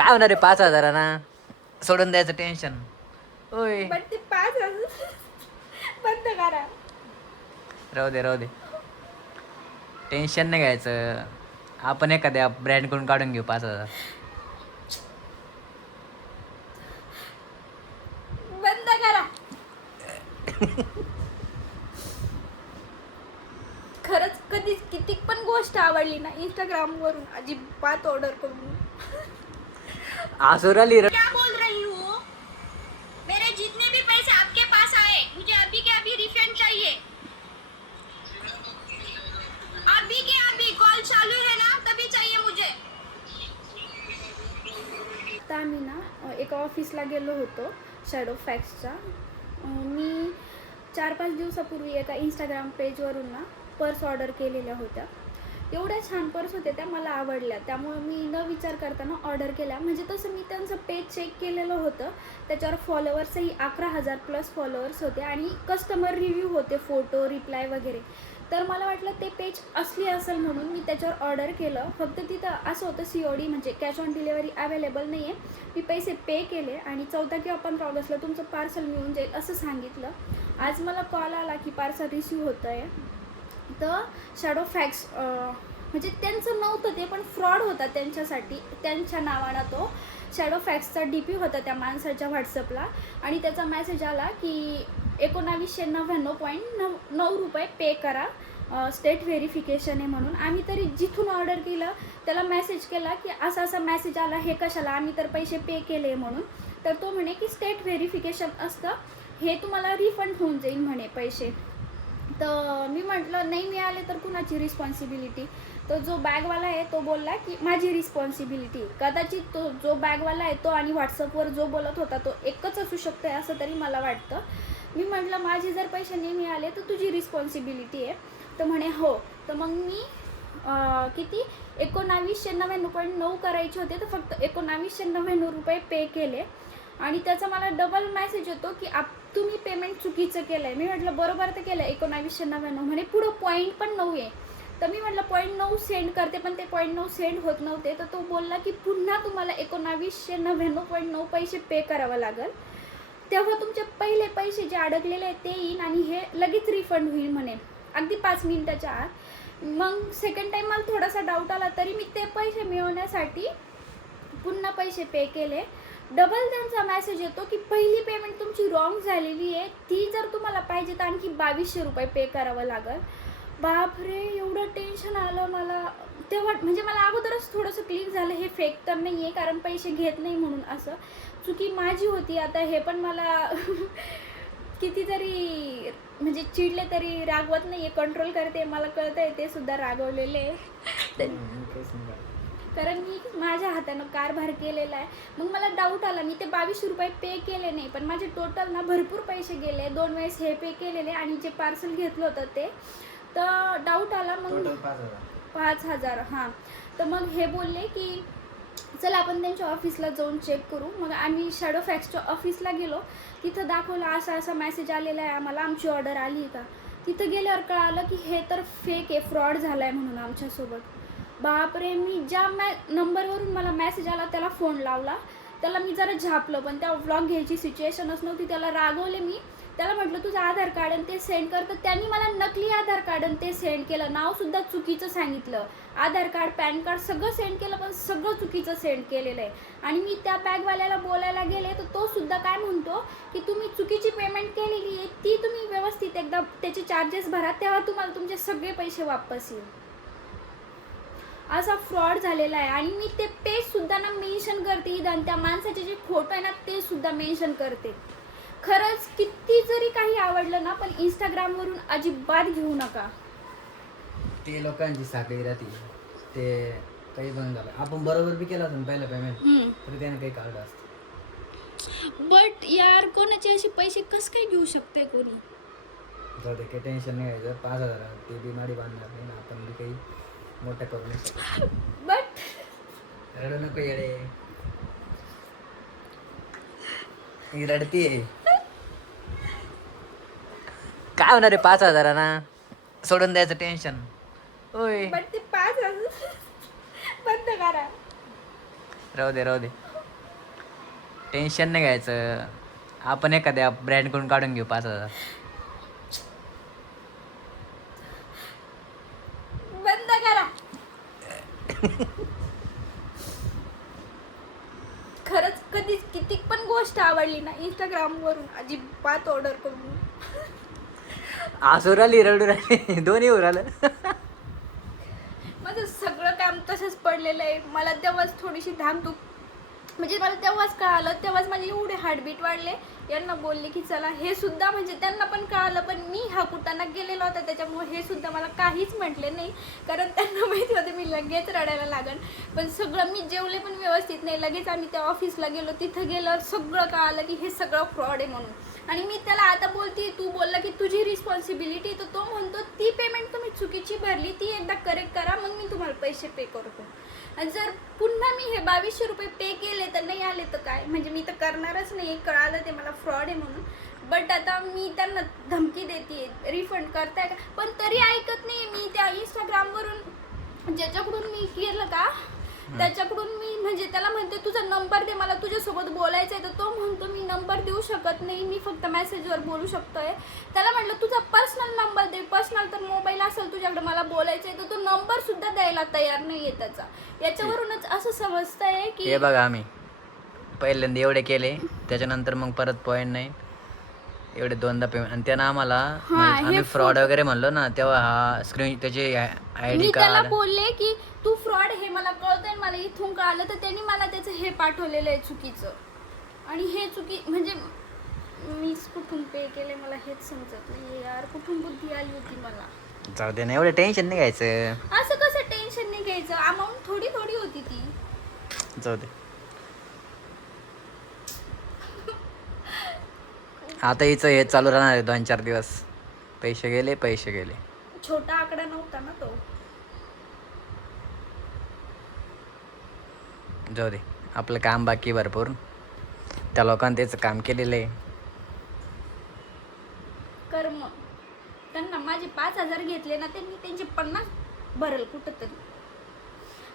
काय होणार आहे 5,000 ना? सोडून द्यायचं टेन्शन. होय, पण ते 5,000 बंद करा. राहू दे. टेन्शन नाही घ्यायचं. आपण एखाद्या ब्रँडकडून काढून घेऊ 5,000. बंद करा. खरंच कधीच किती पण गोष्ट आवडली ना इंस्टाग्राम वरून अजिबात ऑर्डर करून. आसुराली क्या बोल रही हूँ? मेरे जितने भी पैसे आपके पास आए मुझे अभी के अभी रिफंड चाहिए. अभी के अभी कॉल चालू है ना तभी चाहिए मुझे. आता आम्ही ना एका ऑफिसला गेलो होतो शॅडो फॅक्सच्या. मी 4-5 दिवसापूर्वी एका इंस्टाग्राम पेजवरून ना पर्स ऑर्डर केलेल्या होत्या. एवढ्या छान पर्स होत्या त्या मला आवडल्या, त्यामुळे मी न विचार करताना ऑर्डर केल्या. म्हणजे तसं मी त्यांचं पेज चेक केलेलं होतं, त्याच्यावर फॉलोअर्सही 11,000+ फॉलोअर्स होते आणि कस्टमर रिव्ह्यू होते, फोटो रिप्लाय वगैरे. तर मला वाटलं ते पेज असली असेल म्हणून मी त्याच्यावर ऑर्डर केलं. फक्त तिथं असं होतं COD म्हणजे कॅश ऑन डिलेवरी अवेलेबल नाही आहे. मी पैसे पे केले आणि 14 किंवा 15 ऑगस्टला तुमचं पार्सल मिळून जाईल असं सांगितलं. आज मला कॉल आला की पार्सल रिसीव होतं आहे. तर शॅडो फॅक्स म्हणजे त्यांचं नव्हतं ते, पण फ्रॉड होता त्यांच्यासाठी. त्यांच्या नावानं तो शॅडो फॅक्सचा DP होता त्या माणसाच्या व्हॉट्सअपला आणि त्याचा मेसेज आला की 1999.9 रुपये पे करा, स्टेट व्हेरिफिकेशन आहे म्हणून. आम्ही तरी जिथून ऑर्डर केलं त्याला मेसेज केला की असा असा मेसेज आला, हे कशाला, आम्ही तर पैसे पे केले म्हणून. तर तो म्हणे की स्टेट व्हेरिफिकेशन असतं, हे तुम्हाला रिफंड होऊन जाईल म्हणे पैसे. तर मी म्हटलं नाही मिळाले तर कुणाची रिस्पॉन्सिबिलिटी. तो जो बॅगवाला आहे तो बोलला की माझी रिस्पॉन्सिबिलिटी. कदाचित तो जो बॅगवाला आहे तो आणि व्हॉट्सअपवर जो बोलत होता तो एकच असू शकतो आहे असं तरी मला वाटतं. मी म्हटलं माझे जर पैसे नाही मिळाले तर तुझी रिस्पॉन्सिबिलिटी आहे. तर म्हणे हो. तर मग मी किती 1999.9 करायचे होते तर फक्त 1999 रुपये पे केले आणि त्याचा मला डबल मेसेज येतो की तुम्ही पेमेंट चुकीचं केलं आहे. मी म्हटलं बरोबर तर केलं 1999. म्हणे पुढं 0.9 आहे. तर मी म्हटलं 0.9 सेंड करते, पण ते 0.9 सेंड होत नव्हते. तर तो बोलला की पुन्हा तुम्हाला 1999.9 पैसे पे करावं लागेल, तेव्हा तुमचे पहिले पैसे जे अडकलेले आहेत ते येईल आणि हे लगेच रिफंड होईल म्हणे अगदी 5 मिनिटाच्या आत. मग सेकंड टाईम मला थोडासा डाऊट आला तरी मी ते पैसे मिळवण्यासाठी पुन्हा पैसे पे केले. डबल त्यांचा मेसेज येतो की पहिली पेमेंट तुमची रॉंग झालेली आहे, ती जर तुम्हाला पाहिजे तर आणखी 2200 रुपये पे करावं लागेल. बापरे, एवढं टेन्शन आलं मला तेव्हा. म्हणजे मला अगोदरच थोडंसं क्लिक झालं हे फेक तर नाही आहे, कारण पैसे घेत नाही म्हणून. असं चुकी माझी होती. आता हे पण मला कितीतरी म्हणजे चिडले तरी रागवत नाही आहे, कंट्रोल करते. मला कळतं आहे ते सुद्धा रागवलेले कारण मी माझ्या हातानं कारभार केलेला आहे. मग मला डाऊट आला. मी ते 2200 रुपये पे केले नाही, पण माझे टोटल ना भरपूर पैसे गेले. 2 वेळेस हे पे केलेले आणि जे पार्सल घेतलं होतं ते. तर डाऊट आला. मग 5,000. हां. तर मग हे बोलले की चला आपण त्यांच्या ऑफिसला जाऊन चेक करू. मग आम्ही शॅडो फॅक्सच्या ऑफिसला गेलो. तिथं दाखवलं असा असा मेसेज आलेला आहे आम्हाला, आमची ऑर्डर आली का. तिथं गेल्यावर कळालं की हे तर फेक आहे, फ्रॉड झाला आहे म्हणून आमच्यासोबत. बापरे, मी ज्या नंबरवरून मला मेसेज आला त्याला फोन लावला. त्याला मी जरा झापलं, पण त्या व्लॉग घ्यायची सिच्युएशनच नव्हती. त्याला रागवले मी. त्याला म्हटलं तुझं आधार कार्ड आणि ते सेंड कर. तर त्यांनी मला नकली आधार कार्ड आणि ते सेंड केलं, नावसुद्धा चुकीचं सांगितलं. आधार कार्ड, पॅन कार्ड सगळं सेंड केलं, पण सगळं चुकीचं सेंड केलेलं आहे. आणि मी त्या बॅगवाल्याला बोलायला गेले तर तो सुद्धा काय म्हणतो की तुम्ही चुकीची पेमेंट केलेली आहे, ती तुम्ही व्यवस्थित एकदा त्याचे चार्जेस भरा, तेव्हा तुम्हाला तुमचे सगळे पैसे वापस येईल. असा फ्रॉड झालेला आहे. आणि मी ते पेजसुद्धा ना मेन्शन करते इथं, आणि त्या माणसाचे जे फोटो आहे ना ते सुद्धा मेन्शन करते. खरंच किती जरी काही आवडलं ना, पण इंस्टाग्रामवरून अजिबात घेऊ नका. ते लोकांची साखळी राहते. ते काही पण झालं, आपण बरोबर बी केलं असं पहिलं पेमेंट तरी त्याने काही काढलं असतं. बट यार कोणाचे असे पैसे कसं काय घेऊ शकते कोणी. जाऊ दे, काही टेन्शन नाही घ्यायचं. 5,000 ते बी माडी बांधणार नाही ना, आपण बी काही मोठं करू नाही. बट रडू नको येडे, ही रडतीये. काय होणार आहे 5,000 ना? सोडून द्यायचं टेन्शन. होय, बट ते 5,000 बंद करा. राहू दे. टेन्शन नाही घ्यायचं. आपण एखाद्या ब्रँडकडून काढून घेऊ 5,000. बंद करा. खरंच कधीच किती पण गोष्ट आवडली ना इंस्टाग्राम वरून अजिबात ऑर्डर करून. आसुराली रडू राहिली दोन्ही उरालं. माझं सगळं काम तसंच पडलेलं आहे. मला तेव्हाच थोडीशी धाकधूक म्हणजे मला तेव्हाच कळालं. तेव्हाच माझे एवढे हार्टबीट वाढले. यांना बोलले की चला हे सुद्धा म्हणजे त्यांना पण कळालं. पण मी हा कुटाणा गेलेला होता त्याच्यामुळे हे सुद्धा मला काहीच म्हटले नाही. कारण त्यांना माहिती होतं मी लगेच रडायला लागेल. पण सगळं मी जेवले पण व्यवस्थित नाही. लगेच आम्ही त्या ऑफिसला गेलो. तिथं गेलं सगळं कळालं की हे सगळं फ्रॉड आहे म्हणून. आणि मी त्याला आता बोलते तू बोलला की तुझी रिस्पॉन्सिबिलिटी. तर तो म्हणतो ती पेमेंट तुम्ही चुकीची भरली ती एकदा करेक्ट करा मग मी तुम्हाला पैसे पे करतो. आणि जर पुन्हा मी हे 2200 रुपये पे केले तर नाही आले तर काय म्हणजे मी तर करणारच नाही. कळालं ते मला फ्रॉड आहे म्हणून. बट आता मी त्यांना धमकी देते रिफंड करताय का. पण तरी ऐकत नाही. मी त्या इंस्टाग्रामवरून ज्याच्याकडून मी केलं का त्याच्याकडून मी म्हणजे त्याला म्हणते तुझा नंबर दे मला तुझ्यासोबत बोलायचं आहे. तर तो म्हणतो मी नंबर देऊ शकत नाही मी फक्त मेसेजवर बोलू शकतोय. त्याला म्हटलं तुझा पर्सनल नंबर दे. पर्सनल तर मोबाईल असेल तुझ्याकडे मला बोलायचं आहे. तर तो नंबर सुद्धा द्यायला तयार नाही आहे त्याचा. याच्यावरूनच असं समजतंय की हे बघा आम्ही पहिल्यांदा एवढे केले त्याच्यानंतर मग परत पॉईंट नाही एवढे 2दा पेमेंट. आणि त्यानं आम्हाला आम्ही फ्रॉड वगैरे म्हणलो ना तेव्हा हा स्क्रीन त्याचे ID मी त्याला कार्ड बोलले की तू फ्रॉड हे मला कळतंय मला इथून कळालं. तर त्यांनी मला त्याचं हे पाठवलेलं आहे चुकीचं. आणि हे चुकी म्हणजे मीच कुठून पे केले मला हेच समजत नाही यार. कुठून बुद्धी आली होती मला. जाऊ दे ना एवढं टेन्शन नाही घ्यायचं. असं कसं टेन्शन नाही घ्यायचं. अमाऊंट थोडी थोडी होती ती. जाऊ दे. आता हिचं हे चालू राहणार आहे 2-4 दिवस. पैसे गेले. छोटा आकडा नव्हता ना तो. जाऊ दे आपलं काम बाकी भरपूर. त्या लोकांनी त्याचं काम केलेलं आहे. कर्म त्यांना माझे 5,000 घेतले ना ते मी त्यांचे 50 भरल कुठं तरी.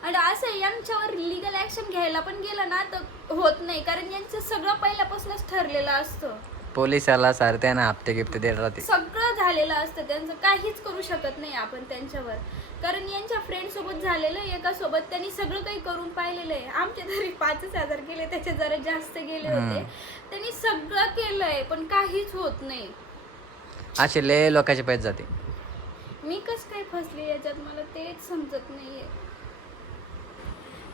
आणि असं यांच्यावर लिगल ॲक्शन घ्यायला पण गेलं ना तर होत नाही. कारण यांचं सगळं पहिल्यापासूनच ठरलेलं असतं. पोलिसाला सारत्यानं हप्ते गिफ्ट देत राहते. सगळं झालेलं असतं त्यांचं. काहीच करू शकत नाही आपण त्यांच्यावर. कारण यांच्या फ्रेंड सोबत झालेलं एका सोबत त्यांनी सगळं काही करून पाहिलेलं आहे. आमचे तरी 5,000 गेले त्याचे जरा जास्त गेले होते. त्यांनी सगळं केलंय पण काहीच होत नाही. असे लय लोकांचे पैसे जाते. मी कसं काय फसले याच्यात मला तेच समजत नाहीये.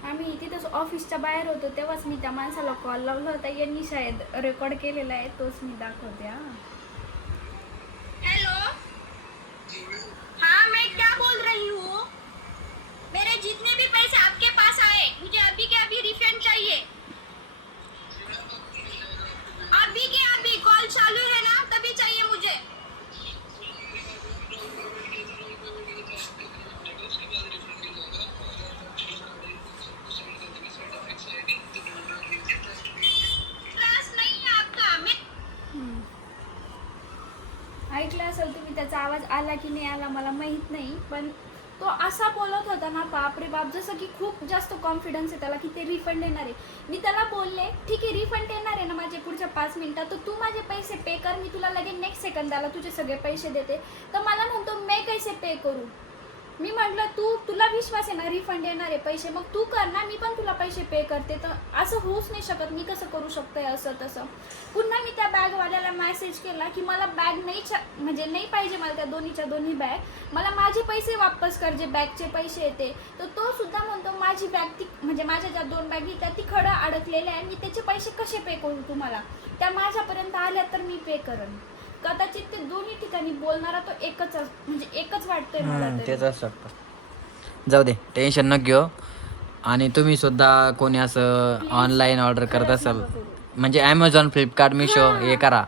आम्ही तिथंच ऑफिसच्या बाहेर होतो तेव्हाच मी त्या माणसाला कॉल लावला होता. यांनी शायद रेकॉर्ड केलेला आहे तोच मी दाखवते. हेलो हाँ मैं क्या बोल रही हूँ. मेरे जितने भी पैसे आपके पास आए मुझे अभी के अभी रिफंड चाहिए. अभी के अभी कॉल चालू है ना तभी चाहिए मुझे. ऐकलं असेल तुम्ही त्याचा आवाज आला की नाही आला मला माहीत नाही. पण तो असा बोलत होता ना बापरे बाप जसं की खूप जास्त कॉन्फिडन्स आहे त्याला की ते रिफंड येणार आहे. मी त्याला बोलले ठीक आहे रिफंड येणार आहे ना माझे पुढच्या 5 मिनिटात तर तू माझे पैसे पे कर मी तुला लगेच नेक्स्ट सेकंदाला तुझे सगळे पैसे देते. तर मला म्हणतो मैं कैसे पे करू. मी म्हटलं तुला विश्वास आहे ना रिफंड येणार आहे पैसे मग तू कर ना मी पण तुला पैसे पे करते. तर असं होऊच नाही शकत. मी कसं करू शकते असं तसं. पुन्हा मी त्या बॅगवाल्याला मेसेज केला की मला बॅग नाही म्हणजे नाही पाहिजे मला त्या दोन्ही बॅग. मला माझे पैसे वापस कर जे बॅगचे पैसे येते. तर तो सुद्धा म्हणतो माझी बॅग ती म्हणजे माझ्या ज्या 2 बॅगी त्या तिकडं अडकलेल्या आहे. मी त्याचे पैसे कसे पे करू तुम्हाला. त्या माझ्यापर्यंत आल्या तर मी पे करेन. कदाचित ते दोन्ही ठिकाणी बोलणारा तो एकच वाटतंय मला तरी. तेच असतं. जाऊ दे टेन्शन न घेऊ. आणि तुम्ही सुद्धा कोणी असं ऑनलाईन ऑर्डर करत असाल म्हणजे ॲमेझॉन फ्लिपकार्ट मिशो हे करा.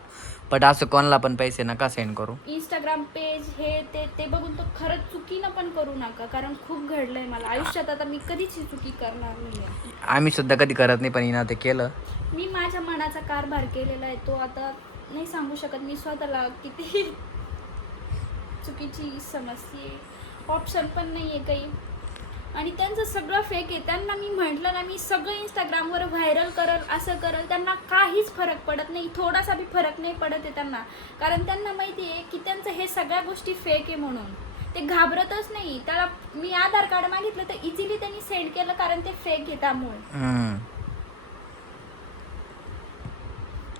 पण असं कोणाला पण पैसे नका सेंड करू. इंस्टाग्राम पेज हे ते बघून तो खरंच चुकीनं पण करू नका. कारण खूप घडलंय मला आयुष्यात. आता मी कधीच ही चुकी करणार नाही. आम्ही सुद्धा कधी करत नाही पण हिनं ते केलं. मी माझ्या मनाचा कारभार केलेला आहे तो आता नाही सांगू शकत मी स्वतःला किती चुकीची समजते. ऑप्शन पण नाही आहे काही. आणि त्यांचं सगळं फेक आहे. त्यांना मी म्हटलं ना, मी सगळं इंस्टाग्रामवर व्हायरल करल, असं करल, त्यांना काहीच फरक पडत नाही, थोडासा बी फरक नाही पडत आहे त्यांना. कारण त्यांना माहिती आहे की त्यांचं हे सगळ्या गोष्टी फेक आहे म्हणून ते घाबरतच नाही. त्याला मी आधार कार्ड मागितलं तर इझिली त्यांनी सेंड केलं, कारण ते फेक आहे त्यामुळे.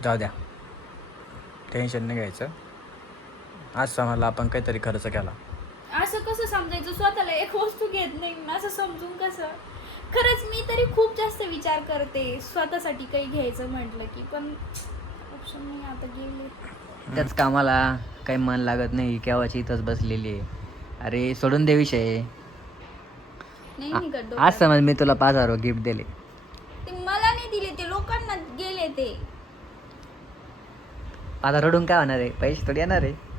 जाऊ द्या, टेन्शन नाही घ्यायचं. आज समजलं आपण काहीतरी खर्च केला. असं कसं समजायचं स्वतःला एक वस्तू घेत नाही असं समजून कसं? खरंच मी तरी खूप जास्त विचार करते स्वतःसाठी काही घ्यायचं म्हटलं की, पण ऑप्शन नाही. आता गेले त्याच कामाला काही मन लागत नाही, केव्हाची इथंच बसलेली आहे. अरे सोडून दे विषय. नाही निघत आज डोक्यात. समज मी तुला 5,000 गिफ्ट दिले, ते मला नाही दिले, ते लोकांना गेले. ते आता रडून काय होणार आहे? पैसे थोडी येणार आहे.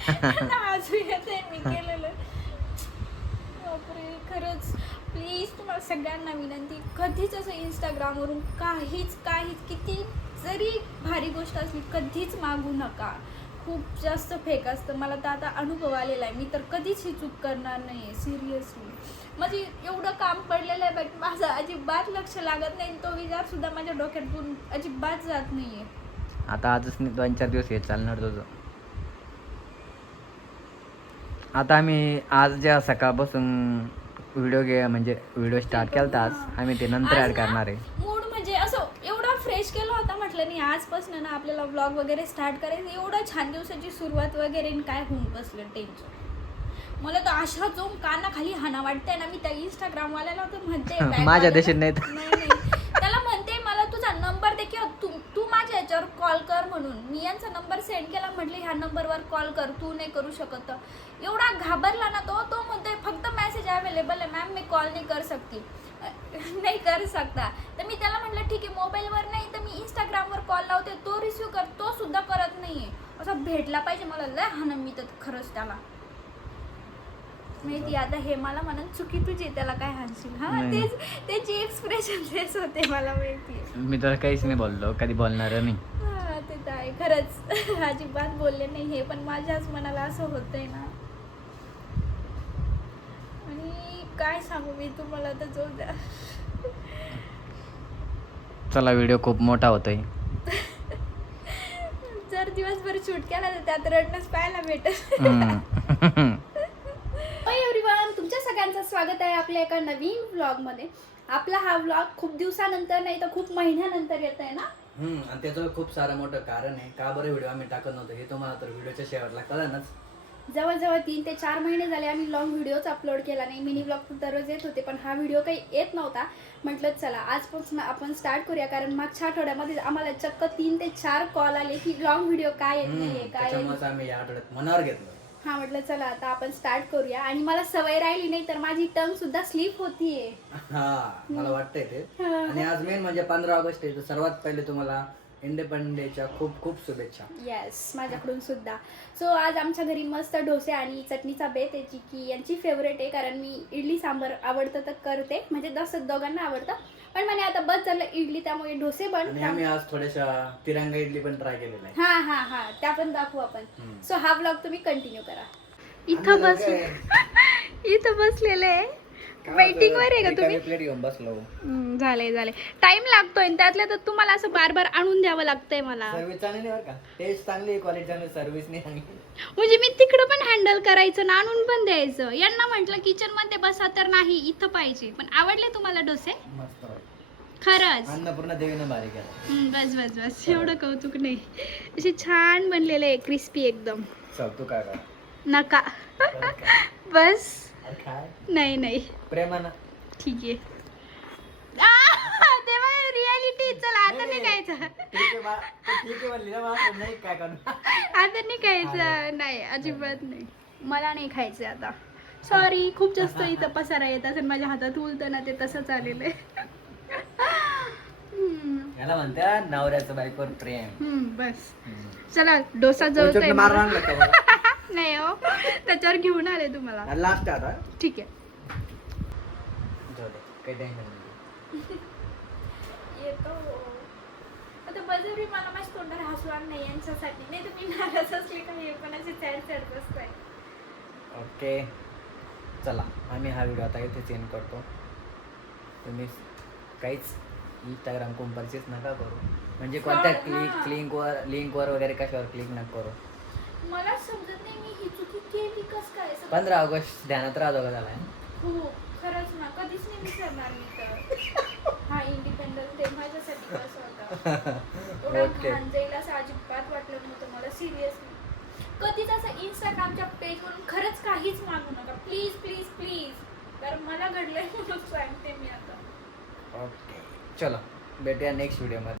हसू येते मी केलेलं. बापरे, खरंच प्लीज तुम्हाला सगळ्यांना विनंती, कधीच असं इंस्टाग्रामवरून काहीच किती जरी भारी गोष्ट असली कधीच मागू नका. खूप जास्त फेक असतं. मला तर आता अनुभव आलेला आहे. मी तर कधीच ही चूक करणार नाही सिरियसली. म्हणजे एवढं काम पडलेलं आहे, बट माझं अजिबात लक्ष लागत नाही. तो विचारसुद्धा माझ्या डोक्यातून अजिबात जात नाही आहे. आता आजच नाही, 2-4 दिवस हे चालणार तुझं. आता आम्ही आज ज्या सकाळपासून व्हिडिओ स्टार्ट केला, आज आम्ही ते नंतर ॲड करणार आहे. मूड म्हणजे असं एवढा फ्रेश केला होता, म्हटलं नाही आजपासून ना आपल्याला व्लॉग वगैरे स्टार्ट करायचं. एवढं छान दिवसाची सुरुवात वगैरे काय होऊन बसलं टेन्शन. मला तर अशा जो कानाखाली हाना वाटतंय ना, मी त्या इंस्टाग्रामवाल्याला तर म्हणते माझ्या देशात नाही. त्याला म्हणते मला तुझा नंबर दे किंवा तू माझ्या याच्यावर कॉल कर म्हणून. मी यांचा नंबर सेंड केला, म्हटलं ह्या नंबरवर कॉल कर, तू नाही करू शकत. एवढा घाबरला ना तो म्हणतोय फक्त मेसेज अवेलेबल आहे मॅम, मी कॉल नाही कर सकता. तर मी त्याला म्हटलं ठीक आहे, मोबाईलवर नाही तर मी इंस्टाग्रामवर कॉल लावते, तो रिसिव्ह कर. तो सुद्धा करत नाहीये. असं भेटला पाहिजे मला, लय हाना मी तर खरंच त्याला. माहिती आता हे मला म्हणून चुकी तुझी, त्याला काय हानशील? हा तेच त्याची एक्सप्रेशन तेच होते, मला माहिती. मी तर काहीच नाही बोललो, कधी बोलणार नाही. हा ते तर आहे खरंच. अजिबात बोलले नाही हे, पण माझ्याच मनाला असं होतंय ना. आणि काय सांगू मी तुम्हाला, तर जाऊ द्या. चला, व्हिडिओ खूप मोठा होतोय. जर दिवसभर शूट केला तर त्यात रडणंच पाहायला भेटत. एव्हरीवन, तुमच्या सगळ्यांचं स्वागत आहे आपल्या एका नवीन व्लॉगमध्ये. आपला हा व्लॉग खूप दिवसानंतर नाही तर खूप महिन्यानंतर येत आहे ना. आणि त्याचं खूप सारं मोठं कारण आहे का बरं व्हिडिओ आम्ही टाकत नव्हतो हे तुम्हाला तर व्हिडिओच्या शेवटला कळलंच. जवळजवळ 3 ते 4 महिने झाले आम्ही लॉंग व्हिडिओच अपलोड केला नाही. मिनी व्लॉग दररोज येत होते, पण हा व्हिडिओ काही येत नव्हता. म्हटलं चला आजपासून आपण स्टार्ट करूया, कारण मागच्या आठवड्यामध्ये आम्हाला चक्क 3 ते 4 कॉल आले की लॉंग व्हिडिओ काय येत नाहीये काय. आम्ही या आठवड्यात मनावर घेतलं. हा म्हटलं चला आता आपण स्टार्ट करूया. आणि मला सवय राहिली नाही तर माझी टंग सुद्धा स्लिप होतीये. मला वाटतंय ते. आणि आज मेन म्हणजे 15 ऑगस्ट आहे, तर सर्वात पहिले तुम्हाला इंडिपेंडन्स डेच्या खूप खूप शुभेच्छा. येस, माझ्याकडून सुद्धा. सो आज आमच्या घरी मस्त डोसे आणि चटणीचा बेत आहे, जी की यांची फेवरेट आहे. कारण मी इडली सांबर आवडतं तर करते, म्हणजे तसं दोघांना आवडतं, पण म्हणे आता बस झालं इडली, त्यामुळे डोसे बन. आम्ही आज थोड्याशा तिरंगा इडली पण ट्राय केलेला आहे. हा त्या पण दाखवू आपण. सो हा व्लॉग तुम्ही कंटिन्यू करा. इथं बसलेले आहे, वेटिंग वर आहे का तुम्ही? प्लेट घेऊन बसलो. झाले टाइम लागतोय, त्यातल्या तर तुम्हाला असं बार बार आणून द्यावं लागतंय मला. सर्व्हिस चांगली बरं का, टेस्ट चांगली, क्वालिटी चांगली, सर्व्हिस नाही चांगली. म्हणजे मी तिकडं पण हँडल करायचं ना, आणून पण द्यायचं. यांना म्हटलं किचन मध्ये बसा तर नाही, इथं पाहिजे. पण आवडले तुम्हाला डोसे? मस्त खरंच अन्नपूर्णा देवीने भारी केला. बस एवढं कौतुक नाही. असे छान बनलेले, क्रिस्पी एकदम. चल तू काय नका बस. काय नाही प्रेमानं ठीक आहे. तेव्हा रियालिटी. चला आता नाही खायचं. आता नाही खायचं, नाही अजिबात नाही, मला नाही खायचं आता. सॉरी, खूप जास्त इथं पसारा येत असेल, माझ्या हातात उलतं ना, ते तसंच आलेलं आहे. याला म्हणतात नवऱ्याचं बायकोवर प्रेम. बस चला, डोसा जळतोय. नाही हो, त्याच्यावर घेऊन आले तुम्हाला. लास्ट आता ठीक आहे. काही टेन्शन नाही. येतो आता बजरी, मला माझ्या तोंडाला हसू आण नाही यांच्यासाठी, नाही तर मी नाराज असले काही पण असे चॅड बसताय. ओके चला. आम्ही हा व्हिडिओ आता इथे सेंड करतो. तुम्ही काहीच इंस्टाग्राम परचेस नका करू. म्हणजे कोणत्या लिंकवर वगैरे कशावर क्लिक नका करू. मला समजत नाही मी ही चुकी केली कस काय. 15 ऑगस्ट ध्यानात राहतो का त्याला? हो खरंच ना, कधीच नाही विसरणार मी तर. हा इंडिपेंडन्स डे माझ्यासाठी कसं होता. एवढा Okay. घाण जाईल असं अजिबात वाटलं नव्हतं मला, सिरियसली. कधीच असं इंस्टाग्रामच्या पेजवरून खरंच काहीच मागू नका प्लीज प्लीज प्लीज. कारण मला घडलंय म्हणून सांगते मी आता. ओके चलो भेटूया नेक्स्ट व्हिडिओमध्ये.